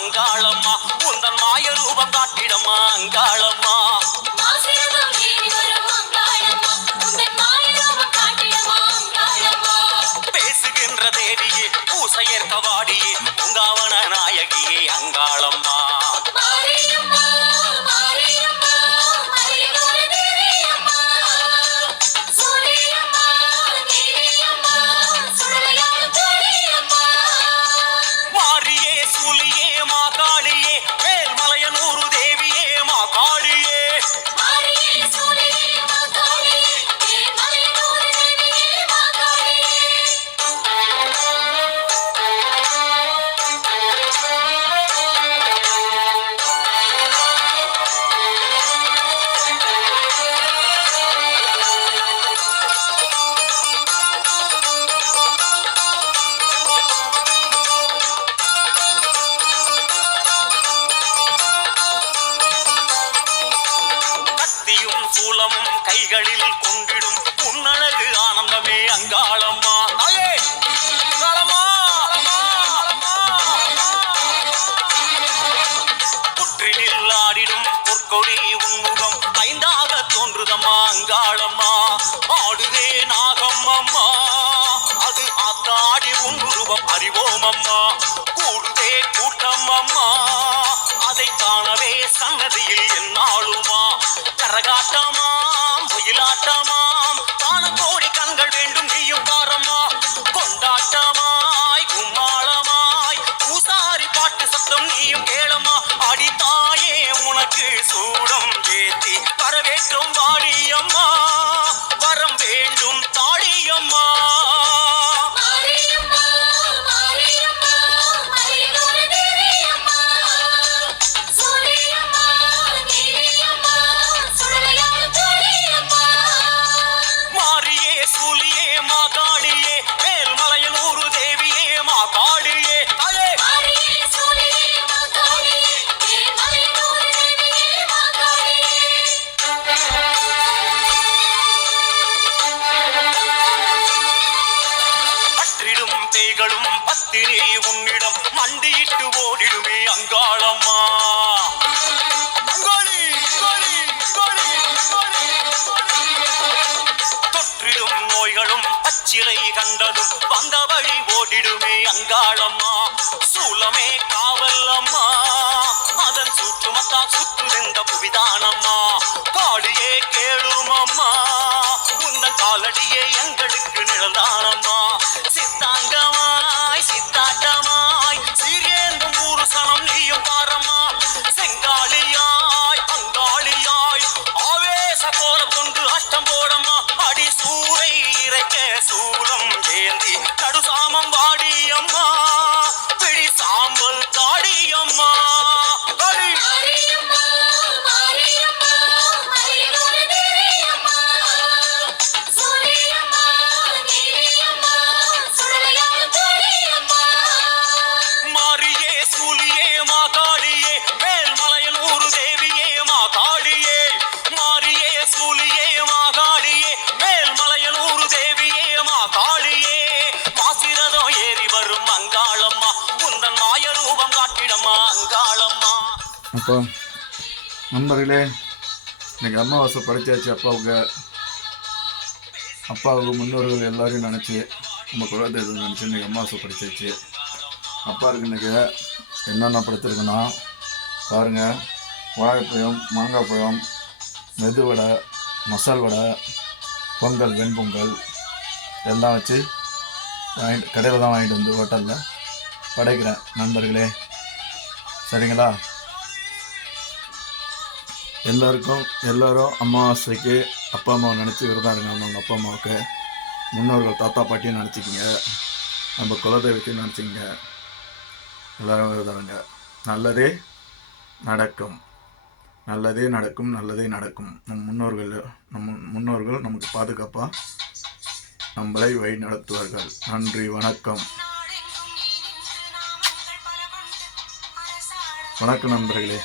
அங்காளம்மா உந்தன் மாய ரூபம் காட்டிடம்மா அங்காளம்மா பேசுகின்ற தேவியே பூசையேற்க வாடியே பூங்காவன நாயகியே அங்காளம்மா கைகளில் கொண்டிடும் உன்னழகு ஆனந்தமே அங்காளம்மா புற்றினில் ஆடிடும் பொற்கொடி உன்முகம் ஐந்தாக தோன்றுதம்மா அங்காளம்மா ஆடுதே நாகம் அம்மா அது ஆத்தாடி உன்னுருவம் அறிவோம் அம்மா கூடுதே கூட்டம் அம்மா அதை காணவே சன்னதியில் என்னாலுமா கரகாட்டமா மயிலாட்டமாம் காண கோடி கண்கள் வேண்டும் நீயும் பாரம்மா கொண்டாட்டமாய் கும்மாளமாய் பூசாரி பாட்டு சத்தம் நீயும் கேளம்மா அடித்தாயே உனக்கு சூடம் ஏத்தி வரவேற்றும் வாடியம்மா வரம் வேண்டும் தாடியம்மா பத்தினி உன்னிடம் மண்டியிட்டு ஓடிடுமே அங்காளம்மா தொற்றிடும் நோய்களும் பச்சிலை கண்டதும் வந்த வழி ஓடிடுமே அங்காளம்மா சூலமே காவல் அம்மா அதன் சுற்றுமத்தா சுற்றுகின்ற புவிதானம்மா காளியே கேளும் அம்மா உந்தன் காலடியே எங்களுக்கு நிழல்தானம்மா சித்தாங்கமாய் சித்தாட்டமாய் சீரேந்தும் ஊரு சனம் நீயும் பாரம்மா செங்காளியாய் அங்காளியாய் ஆவேச கோலம் கொண்டு அஷ்டம் போடம்மா அடி சூரை இறைக்க சூலம் ஏந்தி நடுசாமம் வாடியம்மா பிடி சாம்பல் தாடியம்மா அப்போ நண்பர்களே இன்னைக்கு அமாவாசை படைச்சாச்சு அப்பாவுக்கு முன்னோர்கள் எல்லாரையும் நினச்சி நம்ம குலதெய்வம் நினச்சி இன்றைக்கி அமாவாசை படைச்சாச்சு. அப்பாவுக்கு இன்றைக்கி என்னென்ன படைச்சிருக்குன்னா பாருங்கள், வாழைப்பழம், மாங்காய் பழம், மெது வடை, மசால் வடை, பொங்கல், வெண்பொங்கல் எல்லாம் வச்சு கடையில் தான் வாங்கிட்டு வந்து ஹோட்டலில் படைக்கிறேன் நண்பர்களே. சரிங்களா? எல்லோரும் அமாவாசைக்கு அப்பா அம்மாவை நினச்சி விரதம் இருங்க. அவங்க அப்பா அம்மாவுக்கு முன்னோர்கள் தாத்தா பாட்டியும் நினச்சிக்கிங்க, நம்ம குலதெய்வத்தையும் நினச்சிங்க. எல்லோரும் விரதம் இருங்க. நல்லதே நடக்கும், நல்லதே நடக்கும், நல்லதே நடக்கும். நம்ம முன்னோர்கள் நமக்கு பாதுகாப்பாக நம்மளை வழி நடத்துவார்கள். நன்றி, வணக்கம். வணக்கம் நண்பர்களே.